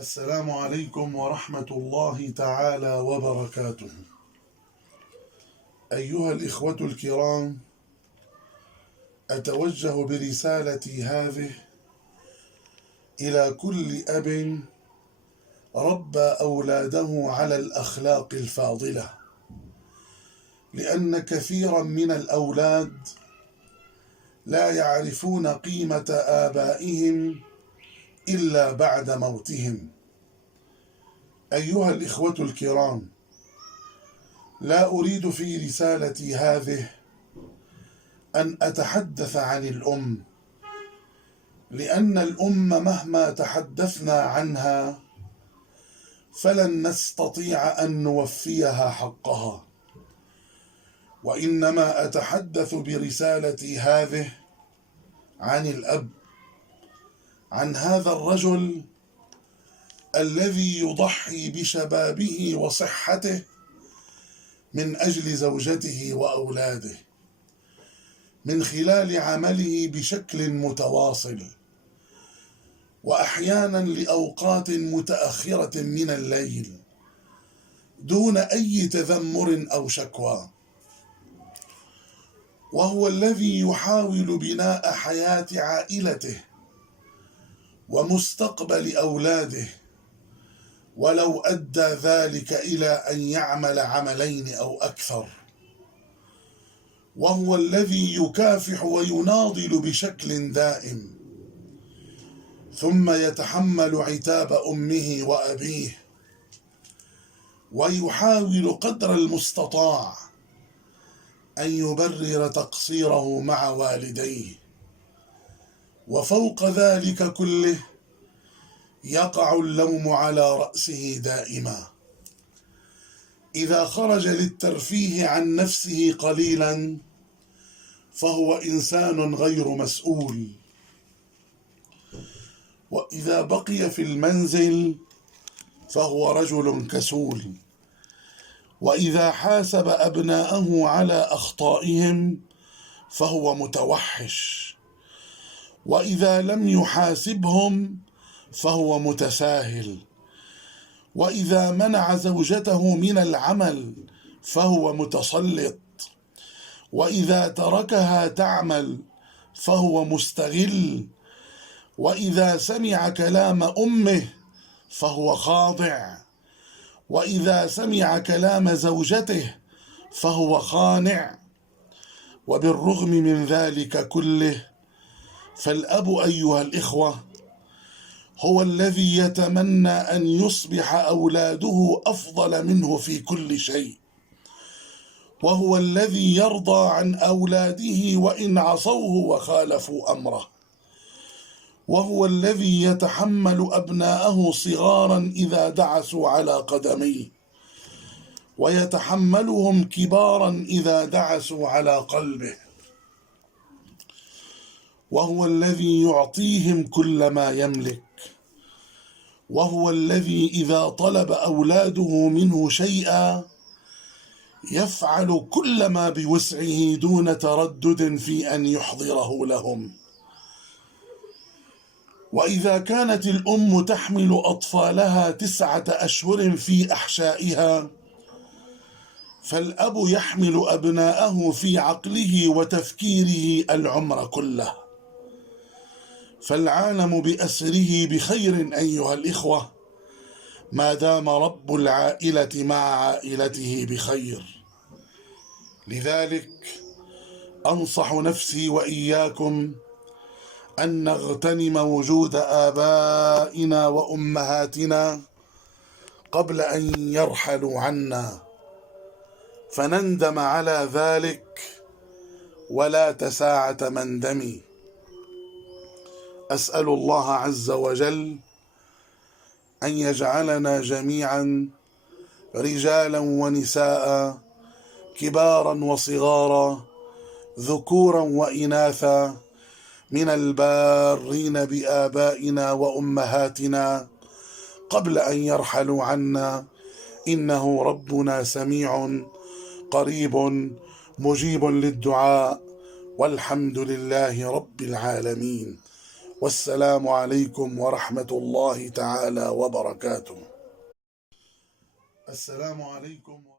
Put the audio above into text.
السلام عليكم ورحمة الله تعالى وبركاته. أيها الإخوة الكرام، أتوجه برسالتي هذه إلى كل أب ربى أولاده على الأخلاق الفاضلة، لأن كثيرا من الأولاد لا يعرفون قيمة آبائهم إلا بعد موتهم. أيها الإخوة الكرام، لا أريد في رسالتي هذه أن أتحدث عن الأم، لأن الأم مهما تحدثنا عنها فلن نستطيع أن نوفيها حقها، وإنما أتحدث برسالتي هذه عن الأب، عن هذا الرجل الذي يضحي بشبابه وصحته من أجل زوجته وأولاده، من خلال عمله بشكل متواصل، وأحيانا لأوقات متأخرة من الليل دون أي تذمر أو شكوى، وهو الذي يحاول بناء حياة عائلته ومستقبل أولاده، ولو أدى ذلك إلى أن يعمل عملين أو أكثر، وهو الذي يكافح ويناضل بشكل دائم، ثم يتحمل عتاب أمه وأبيه، ويحاول قدر المستطاع أن يبرر تقصيره مع والديه، وفوق ذلك كله يقع اللوم على رأسه دائما. إذا خرج للترفيه عن نفسه قليلا فهو إنسان غير مسؤول، وإذا بقي في المنزل فهو رجل كسول، وإذا حاسب أبناءه على أخطائهم فهو متوحش، وإذا لم يحاسبهم فهو متساهل، وإذا منع زوجته من العمل فهو متسلط، وإذا تركها تعمل فهو مستغل، وإذا سمع كلام أمه فهو خاضع، وإذا سمع كلام زوجته فهو خانع. وبالرغم من ذلك كله فالأب أيها الإخوة هو الذي يتمنى أن يصبح أولاده أفضل منه في كل شيء، وهو الذي يرضى عن أولاده وإن عصوه وخالفوا أمره، وهو الذي يتحمل أبناءه صغارا إذا دعسوا على قدميه، ويتحملهم كبارا إذا دعسوا على قلبه، وهو الذي يعطيهم كل ما يملك، وهو الذي إذا طلب أولاده منه شيئا يفعل كل ما بوسعه دون تردد في أن يحضره لهم. وإذا كانت الأم تحمل أطفالها 9 أشهر في أحشائها، فالأب يحمل أبناءه في عقله وتفكيره العمر كله. فالعالم بأسره بخير أيها الإخوة ما دام رب العائلة مع عائلته بخير. لذلك أنصح نفسي وإياكم أن نغتنم وجود آبائنا وأمهاتنا قبل أن يرحلوا عنا، فنندم على ذلك ولا تساعة مندم. أسأل الله عز وجل أن يجعلنا جميعا رجالا ونساء، كبارا وصغارا، ذكورا وإناثا، من البارين بآبائنا وأمهاتنا قبل أن يرحلوا عنا، إنه ربنا سميع قريب مجيب للدعاء، والحمد لله رب العالمين. والسلام عليكم ورحمة الله تعالى وبركاته. السلام عليكم.